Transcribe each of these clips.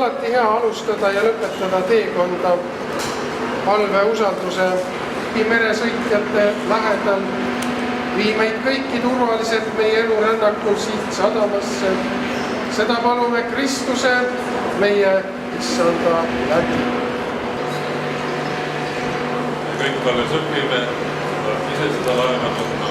alati hea alustada ja lõpetada teekonda palve usalduse meresõitjate lähedal. Vii meid kõiki turvaliselt meie elurännakul siit sadamasse. Seda palume Kristuse, meie issanda läbi. Kõik alles õpime, ise seda laeva võtma.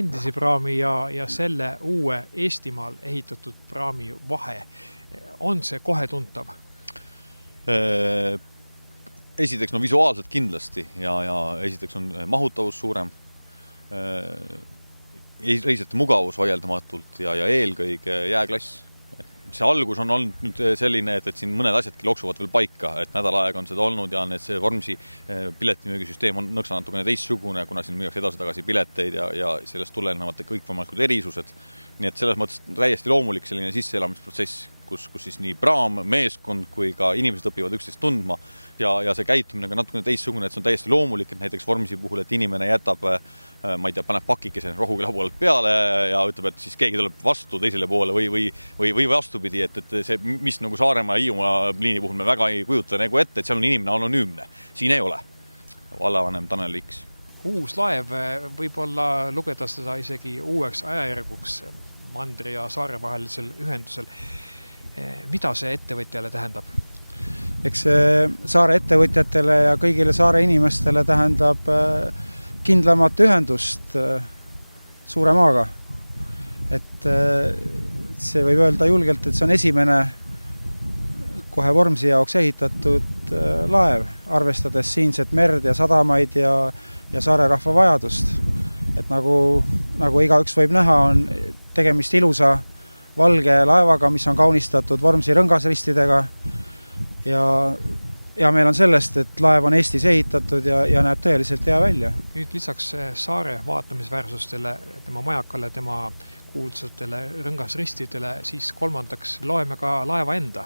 Endise praami ja selle uue Eestimaal ehitatud praami vahe, on see kohe tuntav? Esiteks visuaalselt kindlasti ja esiteks on mahutavus suurem, reisijate mugavus vaieldamatult ja eelkõige jääklass. See algus on olnud nüüd selline, et siin mõned asjadki loksuvad veel paika, et nädal aega on seda olnud ja see Vormsi piletimüügisüsteem on nõksa natukene teistsugune, kuna siin müüakse edasi-tagasi pileteid ja sellest tulenevate kõikvõimalikud erisused. Nii et selles mõttes täiesti loomulik selline sisseelamisprotsess, kus siis nii praam, meeskond kui ka inimesed õpivad üksteist tundma ja see käitumine on natukene teistsugune, et see on täiesti loomulik, et näiteks Vormsi puhul, et inimene jätab, ma ei tea, paneb pakikese Rohuküla poolelt peale ja ütleb, et siis keegi tuleb vastu teisele poole või vastupidi, et see, mis nagu Saaremaa ja Hiiumaa liini puhul me väga ei kujuta nagu ette, et seal on inimene anonüümne. Siin ei ole. Vallavanem Tanel Viks. Uus laev võib olla lugeda seda isegi uueks ajajärguks Mandri ja Saare vahelisel ühendusel. Mida see ettevõtjale tähendab? Eks saare ettevõtjatele ja kõigile saare inimestele tähendab kindlamat ühendust suure maaga. Et see võib öelda julgelt, et see on esimene kohe Vormsi jaoks ehitatud laev, arvestades siinset merd ja sadamaid ja saare rahva vajadust. Et nagu igaüks võib näha, on tegemist ilusa valge laevaga, mis on kaunistatud Vormsi rõngasristidega ja meil on sellest, et laev on Eestis ehitatud ja näeb tõeliselt hea välja. Nüüd lisaks saare vaatamisväärsustele, tema majakale, tema kuulsatele rõngasristidele, siis kolmandaks loeme ka laeva enda.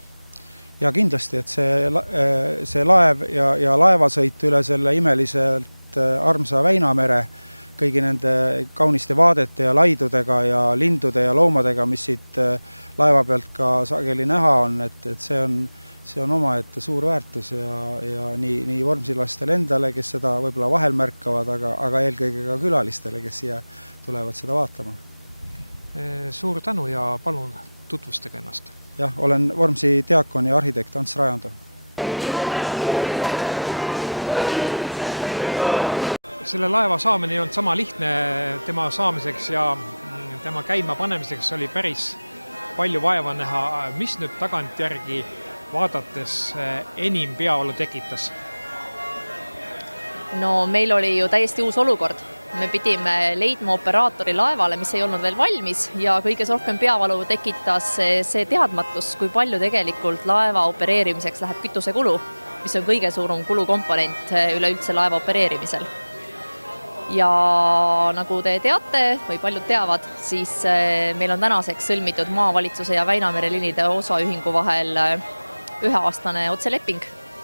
Ja kindlasti, et see laev ja laevasõit üle selle imeliselt armsa Väinamere kõigi nende kauniste vaadete ja laidudega ja lindude ja loomadega, mis siit laeva pealt ka sageli näha on, et see on omaette suur väärtus ja nii vormsilastele endale, kes seda võib-olla vahel märkavad, aga eelkõige ka külalistele, kes siia tulevad seda vaatama. Suur tänu ja palun tutvustage ennast. Jah, olen Vormsi diakon ja arhitekt Ants Rajando. Selle laeva saamine ei olnud sama lihtne, tema saamiseks ja tema käima panemiseks oli päris palju vaeva näha. Mis nüüd tagantjärgi vaadates enim peavalu tekitas? No meil oli ju täiesti uus olukord. Me pidime leidma operaatori laevale, mis ei olnud veel valmis ja kõiges rohkem peavalu tekitas see teadmatus, kui palju tegelikult laeva opereerimiseks läheb kütusekulu, mis on kõige suurem kulukomponent üleüldse laeva opereerimisel. Ja nagu te teate või paljud teavad, siis meil on tänaseks sõlmitud maavalitsuse ja Väinamere liinide osaühingu vahel üheaastane otseleping.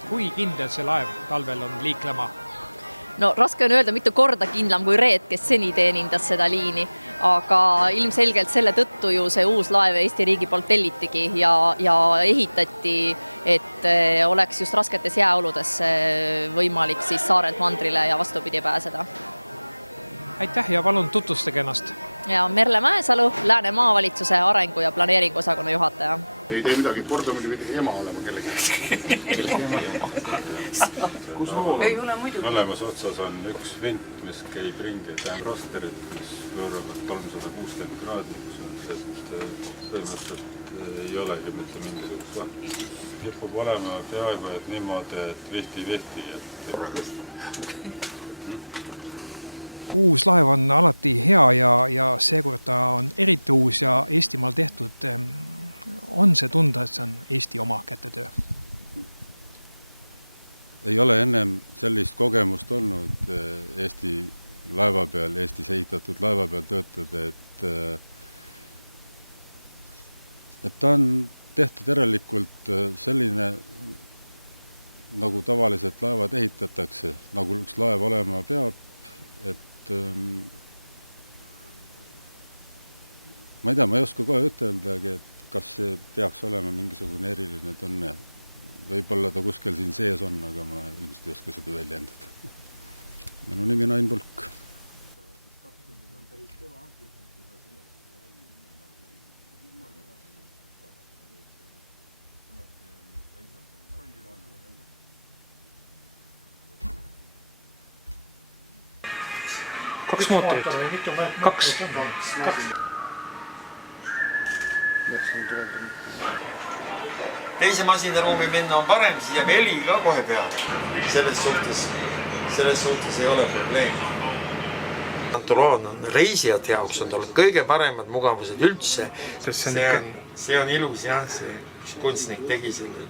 Kui kindel see laev talvel on liiklema? No raske on öelda mitu korda kindlam kui Reet, kes seni teenindas seda liini, aga ilmselgelt selle tõttu ju see uus laev Eesti riigi poolt tellitigi ja ehitati, et oleks just rasketes jääoludes võimalik siis saarelt mandrile ja vastupidi pääseda. Aitäh ja palun tutvustage ennast. Ja Merle Mäesalu, Lääne maavalitsuse arengu ja planeeringu osakonna juhataja. Ei tee midagi, korda muidugi ema olema kellegi. Kus hool? Ei ole muidugi. Mõlemas otsas on üks vent, mis käib ringi, rasterid, mis võõravad 360 kraadi, põhimõtteliselt ei olegi mitte mingisugust vahet. Kipub olema peaaegu, et niimoodi, et vihti, et uus laev on alati hea ja seekord ta on eriti uus ja Eestimaal tehtud. On see tunda, et see on Eesti oma kätetöö? Ei ole ennem sellist kogemust olnud Eesti laeva peal, Eestis ehitatud laeva peal töötada, et ta on tehtud järelikult selline, nagu tavaliselt laevad ehitatakse, nagu üks laev olema peab, et ma ei tea, ma ei oska kohe üteldagi, et kas see peaks olema mingisugune eriline tunne. Võib-olla ta kuskil siin sees on, aga ma ilmselt ei oska seda väljendada. Minu nimi on Ain Pulk. Kaks mootorit. Kaks. Teise masinaruumi minna on parem, siis jääb heli ka kohe peale. Selles suhtes ei ole probleemi. Antuloon on reisijate jaoks on olnud kõige paremad mugavused üldse. See on ilus jah, see kunstnik tegi selle.